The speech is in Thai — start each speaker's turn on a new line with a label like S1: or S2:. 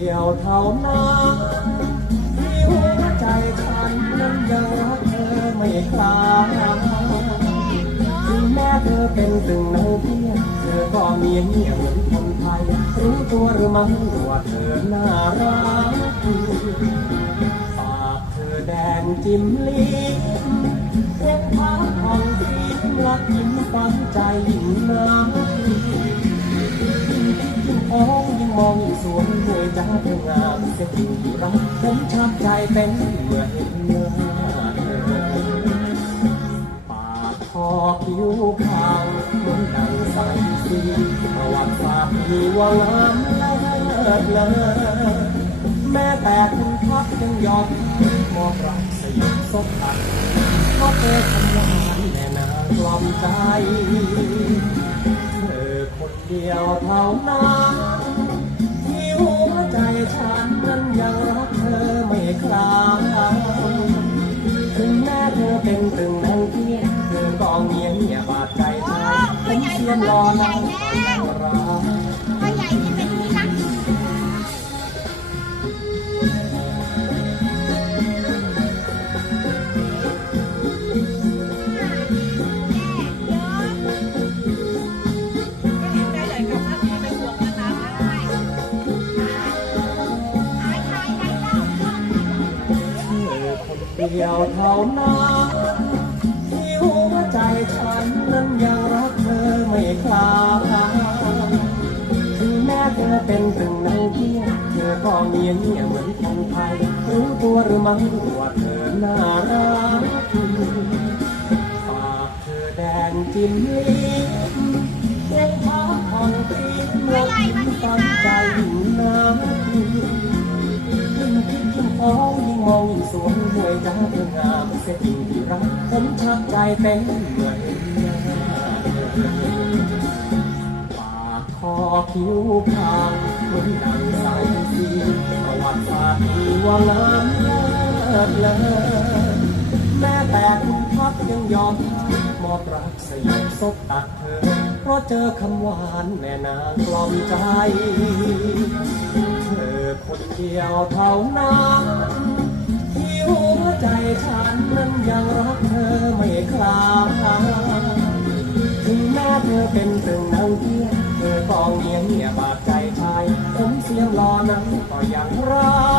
S1: ียวเท่านั้นที่หัวใจฉันนั้นยังรักเธอไม่คลายถึงแม้เธอเป็นตึงนังเทียเธอก็มีเมียเหมือนคนไทยรู้ตัวหรือไม่ว่าเธอน่ารักปากเธอแดงจิ้มลิ้มเส้นทางของสีรักยิ้มฝันใจยิ่งนักยิ่งมองยิ่งมองยิ่งสวยเมื่อ จ้าเธองามเสียจริงที่รักผมชักใจเป็นเมื่อเห็นหน้าเธอปากคอผิวขาวเหมือนดังใสสีประวัติศาสตร์มีว่างามเลิศเลอแม้แต่คุณพักยังยอมมอบรักสยบศพตัดเพราะเธอทำลายแน่นากล่อมใจเธอคนเดียวเท่านั้น เป็นตึงนังเทียเธอก็เงียเงียบาดใจชายผมเสียมรอนังรา ดียวเท่านั้นที่หัวใจฉันนั้นยังรักเธอไม่คลายถึงแม้เธอเป็นตึงนังเทียเธอก็เงียเงียเหมือนคนไทยรู้ตัวหรือไม่ว่าเธอน่ารักปากเธอแดงจิ้มลิ้มเส้นทางของตีนรักยิ้มตั้งใจ วยหวยจ้าเธองามเสียงที่รักผมชักใจเป็นเหมือนเธอปากคอผิวขาวเหมือนดังสายสีประวัติศาสตร์มีว่าเลิศเลอแม้แต่คุณพักยังยอมมอบรักสยบซบตัดเธอ เพราะเจอคำหวานแม่นางกล่อมใจ เธอคนเดียวเท่านั้น ฉันนั้นยังรักเธอไม่คลาถึงแม้เธอเป็นตึงนางเทียเธอก็เงียบเงียบาดใจไปผมเสียงรอนั้นก็ยังรัก